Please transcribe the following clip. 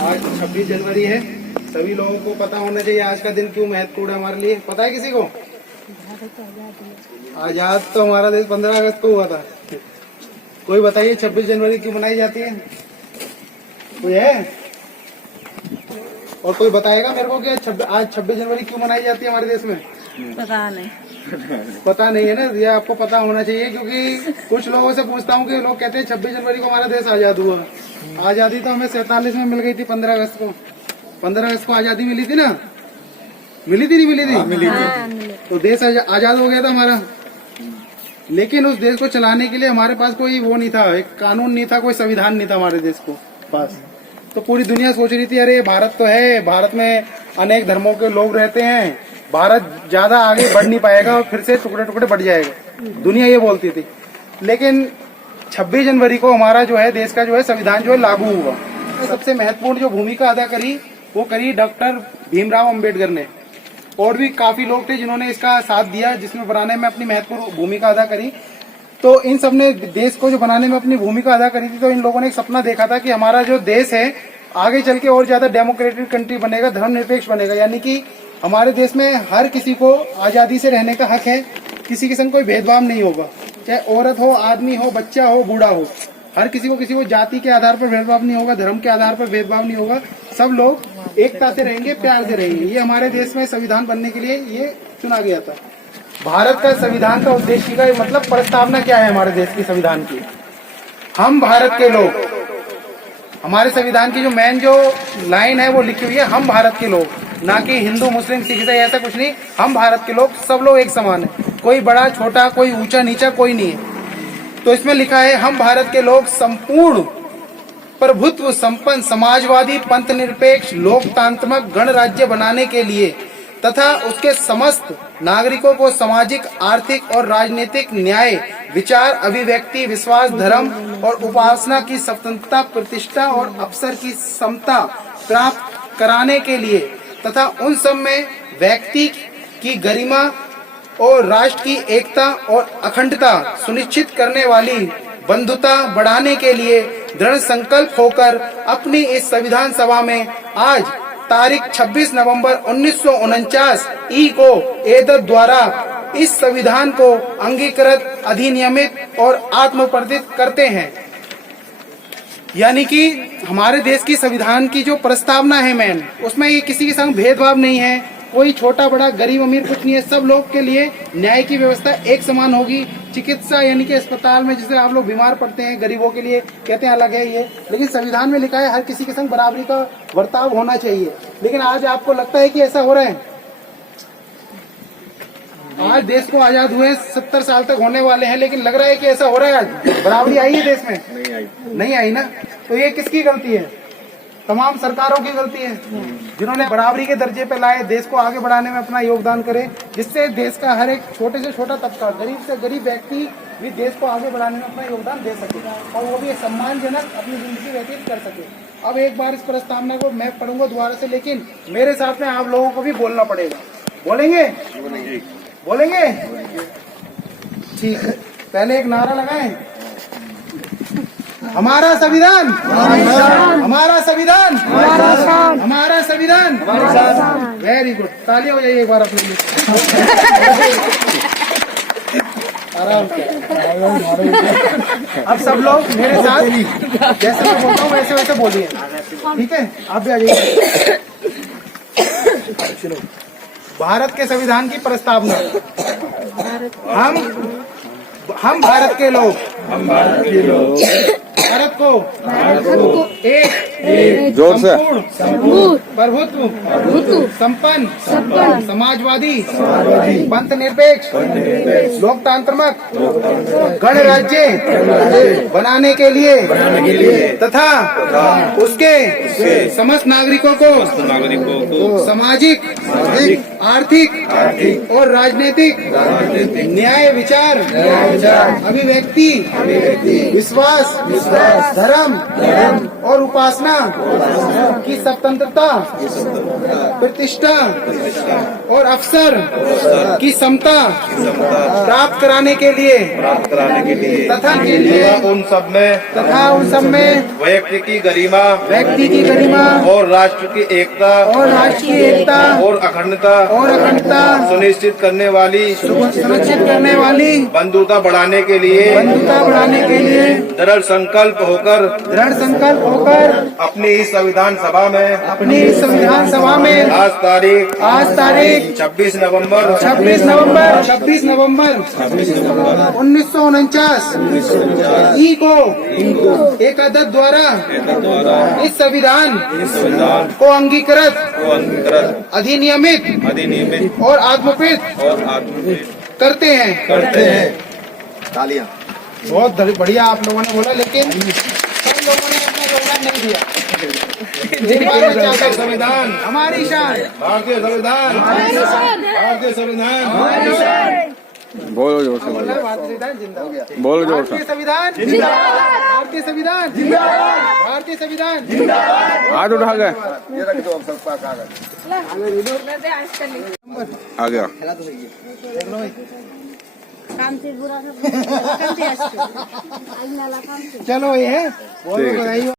आज 26 जनवरी है। सभी लोगों को पता होना चाहिए आज का दिन क्यों महत्वपूर्ण है हमारे लिए। पता है किसी को? आजाद तो हमारा देश 15 अगस्त को हुआ था। कोई बताइए 26 जनवरी क्यों मनाई जाती है? कोई है? और कोई बताएगा मेरे को कि आज 26 जनवरी क्यों मनाई जाती है हमारे देश में? पता नहीं। पता नहीं है ना, ये आपको पता होना चाहिए, क्योंकि कुछ लोगों से पूछता हूँ कि लोग कहते हैं 26 जनवरी को हमारा देश आजाद हुआ। आजादी तो हमें 47 में मिल गई थी। 15 अगस्त को 15 अगस्त को आजादी मिली थी ना? मिली थी नहीं मिली थी? मिली थी। तो देश आजाद हो गया था हमारा। लेकिन उस देश को चलाने के लिए हमारे पास कोई वो नहीं था, एक कानून नहीं था, कोई संविधान नहीं था हमारे देश को पास। तो पूरी दुनिया सोच रही थी अरे भारत तो है, भारत में अनेक धर्मों के लोग रहते हैं, भारत ज्यादा आगे बढ़ नहीं पाएगा और फिर से टुकड़े टुकड़े बढ़ जाएगा, दुनिया ये बोलती थी। लेकिन 26 जनवरी को हमारा जो है देश का जो है संविधान जो है लागू हुआ। सबसे महत्वपूर्ण जो भूमिका अदा करी वो करी डॉक्टर भीमराव अम्बेडकर ने। और भी काफी लोग थे जिन्होंने इसका साथ दिया, जिसमें बनाने में अपनी महत्वपूर्ण भूमिका अदा करी। तो इन सब ने देश को जो बनाने में अपनी भूमिका अदा करी थी। तो इन लोगों ने एक सपना देखा था कि हमारा जो देश है आगे चल के और ज्यादा डेमोक्रेटिक कंट्री बनेगा, धर्मनिरपेक्ष बनेगा, यानी कि हमारे देश में हर किसी को आजादी से रहने का हक है, किसी किस्म कोई भेदभाव नहीं होगा, चाहे औरत हो, आदमी हो, बच्चा हो, बूढ़ा हो, हर किसी को जाति के आधार पर भेदभाव नहीं होगा, धर्म के आधार पर भेदभाव नहीं होगा, सब लोग एकता से रहेंगे, प्यार से रहेंगे। ये हमारे देश में संविधान बनने के लिए ये चुना गया था। भारत का संविधान का उद्देश्य का मतलब प्रस्तावना क्या है हमारे देश की संविधान की? हम भारत के लोग, हमारे संविधान की जो मेन जो लाइन है वो लिखी हुई है, हम भारत के लोग, ना कि हिंदू मुस्लिम सिख ईसाई, ऐसा कुछ नहीं। हम भारत के लोग, सब लोग एक समान है, कोई बड़ा छोटा, कोई ऊंचा नीचा कोई नहीं है। तो इसमें लिखा है हम भारत के लोग संपूर्ण प्रभुत्व संपन्न समाजवादी पंथ निरपेक्ष लोकतांत्रिक गणराज्य बनाने के लिए तथा उसके समस्त नागरिकों को सामाजिक, आर्थिक और राजनीतिक न्याय, विचार, अभिव्यक्ति, विश्वास, धर्म और उपासना की स्वतंत्रता, प्रतिष्ठा और अवसर की समता प्राप्त कराने के लिए तथा उन सब में व्यक्ति की गरिमा और राष्ट्र की एकता और अखंडता सुनिश्चित करने वाली बंधुता बढ़ाने के लिए दृढ़ संकल्प होकर अपनी इस संविधान सभा में आज तारीख 26 नवंबर 1949 ई को एतद द्वारा इस संविधान को अंगीकृत, अधिनियमित और आत्मप्रतिष्ठित करते हैं। यानी कि हमारे देश की संविधान की जो प्रस्तावना है मेन, उसमें ये किसी के संग भेदभाव नहीं है, कोई छोटा बड़ा गरीब अमीर कुछ नहीं है, सब लोग के लिए न्याय की व्यवस्था एक समान होगी। चिकित्सा यानी कि अस्पताल में जैसे आप लोग बीमार पड़ते हैं, गरीबों के लिए कहते हैं अलग है ये, लेकिन संविधान में लिखा है हर किसी के संग बराबरी का बर्ताव होना चाहिए। लेकिन आज आपको लगता है कि ऐसा हो रहा है? आज देश को आजाद हुए 70 साल तक होने वाले हैं, लेकिन लग रहा है कि ऐसा हो रहा है? आज बराबरी आई है देश में? नहीं आई ना। तो ये किसकी गलती है? तमाम सरकारों की गलती है, जिन्होंने बराबरी के दर्जे पे लाए, देश को आगे बढ़ाने में अपना योगदान करे, जिससे देश का हर एक छोटे से छोटा तबका, गरीब से गरीब व्यक्ति भी देश को आगे बढ़ाने में अपना योगदान दे सके और वो भी सम्मानजनक अपनी जिंदगी व्यतीत कर सके। अब एक बार इस प्रस्तावना को मैं पढ़ूंगा दोबारा से, लेकिन मेरे साथ में आप लोगों को भी बोलना पड़ेगा। बोलेंगे? बोलेंगे? ठीक है, पहले एक नारा लगाएं, हमारा संविधान, हमारा संविधान, हमारा संविधान। वेरी गुड, तालियां हो जाइए एक बार अपने लिए। आराम से। अब सब लोग मेरे साथ जैसे मैं बोलता हूँ वैसे वैसे बोलिए, ठीक है? आप भी आ जाइए। चलो, भारत के संविधान की प्रस्तावना। हम भारत के लोग, भारत को एक जोर से प्रभुत्व संपन्न समाजवादी पंथ निरपेक्ष लोकतांत्रिक गणराज्य बनाने के लिए तथा उसके समस्त नागरिकों को सामाजिक, आर्थिक और राजनीतिक न्याय, विचार, अभिव्यक्ति, विश्वास, धर्म और उपासना की स्वतंत्रता, प्रतिष्ठा और अवसर की समता प्राप्त कराने के लिए तथा उन सब में व्यक्ति की गरिमा और राष्ट्र की एकता और अखंडता सुनिश्चित करने वाली बंधुता बढ़ाने के लिए दृढ़ संकल्प होकर अपनी इस संविधान सभा में आज तारीख 26 नवंबर 1949 ई को एक अदद द्वारा इस संविधान को अंगीकृत अधिनियमित और आत्मकृत करते हैं। तालियां। बहुत बढ़िया आप लोगों ने बोला, लेकिन सब लोगों ने अपना योगदान नहीं दिया। संविधान हमारी शान, भारतीय संविधान, भारतीय संविधान। बोलो जोर से, भारतीय संविधान जिंदाबाद, बोलो जोर से। भारतीय संविधान जिंदाबाद, भारतीय संविधान जिंदाबाद, भारतीय संविधान जिंदाबाद। हाथ उठा गए, ये रख दो अब सबका कागज। आ गया। चलो ये है, बहुत बधाई हो।